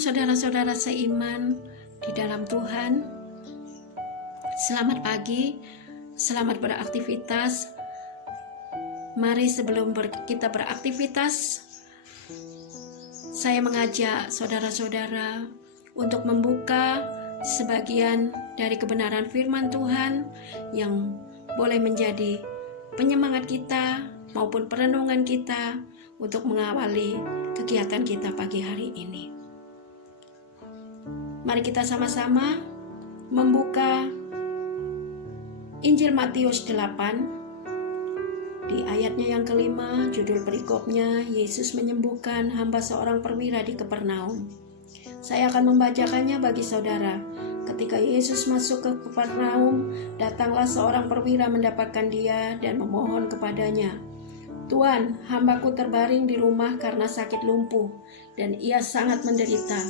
Shalom saudara-saudara seiman di dalam Tuhan. Selamat pagi, selamat beraktivitas. Mari sebelum kita beraktivitas, saya mengajak saudara-saudara untuk membuka sebagian dari kebenaran firman Tuhan yang boleh menjadi penyemangat kita maupun perenungan kita untuk mengawali kegiatan kita pagi hari ini. Mari kita sama-sama membuka Injil Matius 8 di ayatnya yang kelima. Judul perikopnya, Yesus menyembuhkan hamba seorang perwira di Kapernaum. Saya akan membacakannya bagi saudara. Ketika Yesus masuk ke Kapernaum, datanglah seorang perwira mendapatkan dia dan memohon kepadanya, "Tuan, hambaku terbaring di rumah karena sakit lumpuh, dan ia sangat menderita."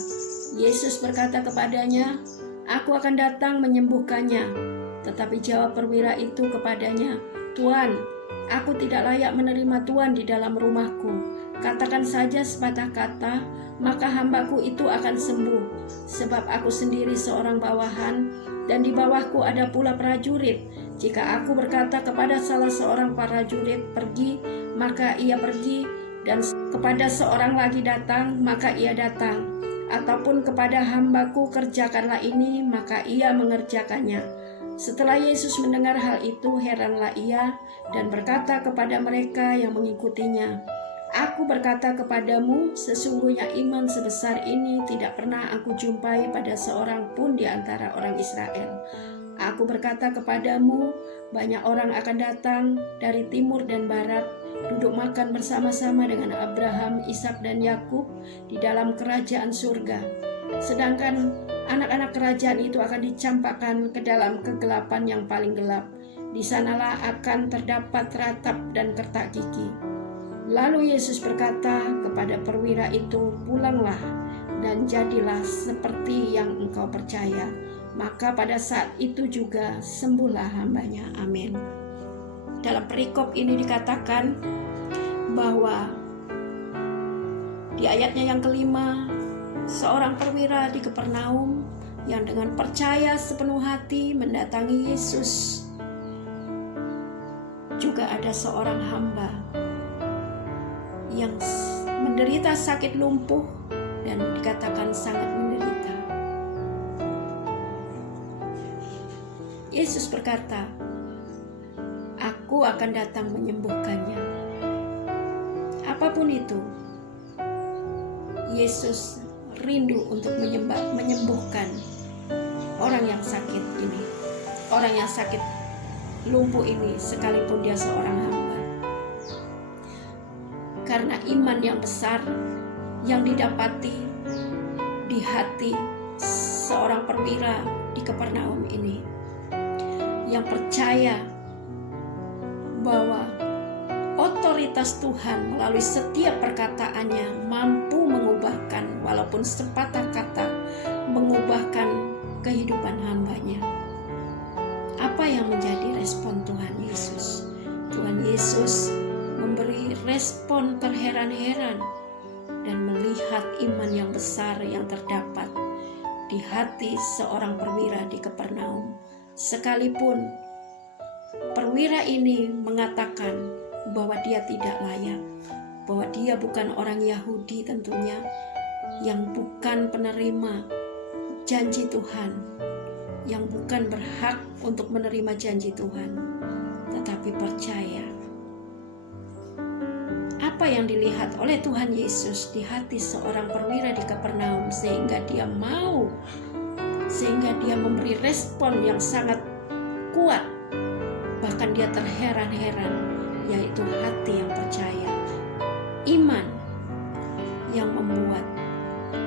Yesus berkata kepadanya, "Aku akan datang menyembuhkannya." Tetapi jawab perwira itu kepadanya, "Tuan, aku tidak layak menerima Tuan di dalam rumahku. Katakan saja sepatah kata, maka hambaku itu akan sembuh. Sebab aku sendiri seorang bawahan, dan di bawahku ada pula prajurit. Jika aku berkata kepada salah seorang prajurit, 'Pergi,' maka ia pergi, dan kepada seorang lagi datang, maka ia datang. Ataupun kepada hambaku, 'Kerjakanlah ini,' maka ia mengerjakannya." Setelah Yesus mendengar hal itu, heranlah ia dan berkata kepada mereka yang mengikutinya, "Aku berkata kepadamu, sesungguhnya iman sebesar ini tidak pernah aku jumpai pada seorang pun di antara orang Israel. Aku berkata kepadamu, banyak orang akan datang dari timur dan barat, duduk makan bersama-sama dengan Abraham, Ishak dan Yakub di dalam kerajaan surga. Sedangkan anak-anak kerajaan itu akan dicampakkan ke dalam kegelapan yang paling gelap. Di sanalah akan terdapat ratap dan kertak gigi." Lalu Yesus berkata kepada perwira itu, "Pulanglah dan jadilah seperti yang engkau percaya." Maka pada saat itu juga sembuhlah hambanya. Amin. Dalam perikop ini dikatakan bahwa di ayatnya yang kelima, seorang perwira di Kapernaum yang dengan percaya sepenuh hati mendatangi Yesus. Juga ada seorang hamba yang menderita sakit lumpuh dan dikatakan sangat menderita. Yesus berkata, "Aku akan datang menyembuhkannya." Apapun itu, Yesus rindu untuk menyembuhkan orang yang sakit ini, orang yang sakit lumpuh ini, sekalipun dia seorang hamba. Karena iman yang besar yang didapati di hati seorang perwira di Kapernaum ini, yang percaya bahwa otoritas Tuhan melalui setiap perkataannya mampu mengubahkan, walaupun sepatah kata, mengubahkan kehidupan hambanya. Apa yang menjadi respon Tuhan Yesus? Tuhan Yesus memberi respon terheran-heran dan melihat iman yang besar yang terdapat di hati seorang perwira di Kapernaum. Sekalipun perwira ini mengatakan bahwa dia tidak layak, bahwa dia bukan orang Yahudi tentunya, yang bukan penerima janji Tuhan, yang bukan berhak untuk menerima janji Tuhan, tetapi percaya. Apa yang dilihat oleh Tuhan Yesus di hati seorang perwira di Kapernaum sehingga dia memberi respon yang sangat kuat, bahkan dia terheran-heran, yaitu hati yang percaya, iman yang membuat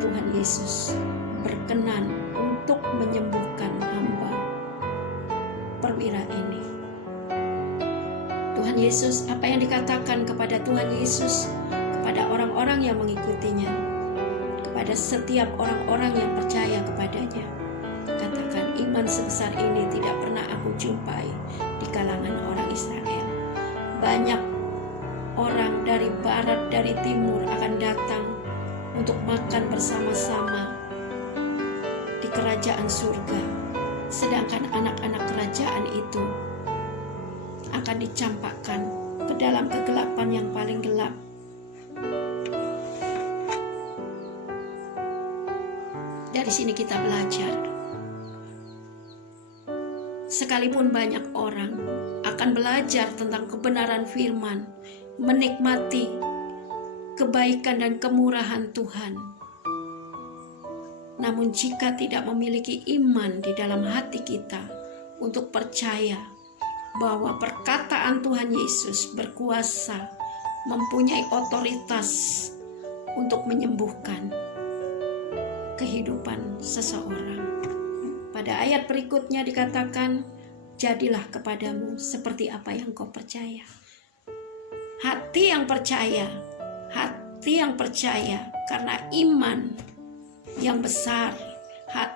Tuhan Yesus berkenan untuk menyembuhkan hamba perwira ini. Tuhan Yesus, apa yang dikatakan kepada Tuhan Yesus kepada orang-orang yang mengikutinya, kepada setiap orang-orang yang percaya kepadanya, katakan, "Iman sebesar ini tidak pernah aku jumpai di kalangan orang Israel." Banyak orang dari barat, dari timur akan datang untuk makan bersama-sama di kerajaan surga, sedangkan anak-anak kerajaan itu akan dicampakkan ke dalam kegelapan yang paling gelap. Dari sini kita belajar, sekalipun banyak orang akan belajar tentang kebenaran firman, menikmati kebaikan dan kemurahan Tuhan, namun jika tidak memiliki iman di dalam hati kita untuk percaya bahwa perkataan Tuhan Yesus berkuasa, mempunyai otoritas untuk menyembuhkan kehidupan seseorang. Pada ayat berikutnya dikatakan, jadilah kepadamu seperti apa yang kau percaya. Hati yang percaya karena iman yang besar,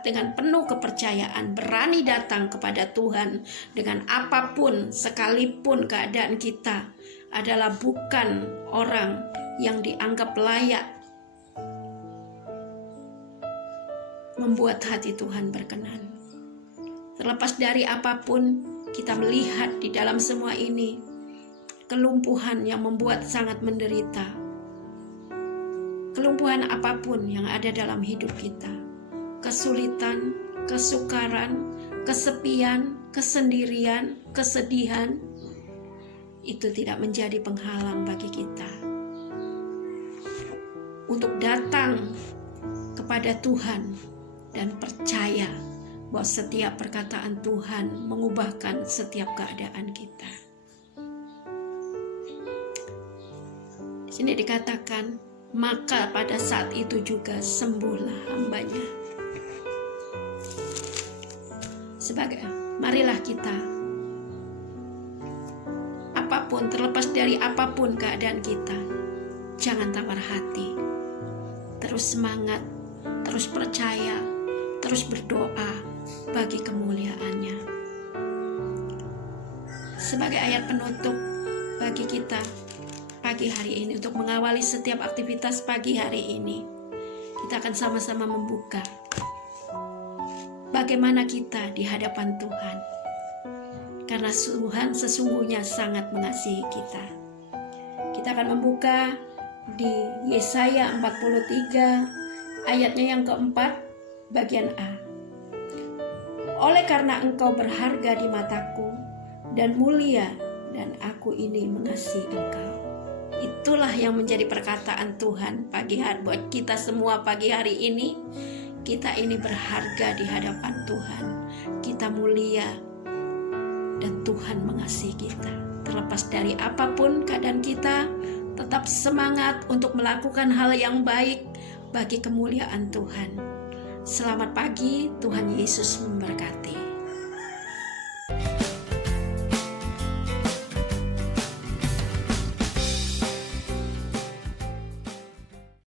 dengan penuh kepercayaan berani datang kepada Tuhan dengan apapun, sekalipun keadaan kita adalah bukan orang yang dianggap layak, membuat hati Tuhan berkenan. Terlepas dari apapun, kita melihat di dalam semua ini kelumpuhan yang membuat sangat menderita. Kelumpuhan apapun yang ada dalam hidup kita, kesulitan, kesukaran, kesepian, kesendirian, kesedihan, itu tidak menjadi penghalang bagi kita untuk datang kepada Tuhan dan percaya bahwa setiap perkataan Tuhan mengubahkan setiap keadaan kita. Di sini dikatakan, maka pada saat itu juga sembuhlah hambanya. Marilah kita, apapun, terlepas dari apapun keadaan kita, jangan tawar hati, terus semangat, terus percaya, terus berdoa bagi kemuliaannya. Sebagai ayat penutup bagi kita pagi hari ini, untuk mengawali setiap aktivitas pagi hari ini, kita akan sama-sama membuka bagaimana kita di hadapan Tuhan, karena Tuhan sesungguhnya sangat mengasihi kita. Kita akan membuka di Yesaya 43 ayatnya yang keempat, bagian A. Oleh karena engkau berharga di mataku dan mulia, dan aku ini mengasihi engkau. Itulah yang menjadi perkataan Tuhan pagi hari buat kita semua pagi hari ini. Kita ini berharga di hadapan Tuhan, kita mulia, dan Tuhan mengasihi kita. Terlepas dari apapun keadaan kita, tetap semangat untuk melakukan hal yang baik bagi kemuliaan Tuhan. Selamat pagi, Tuhan Yesus memberkati.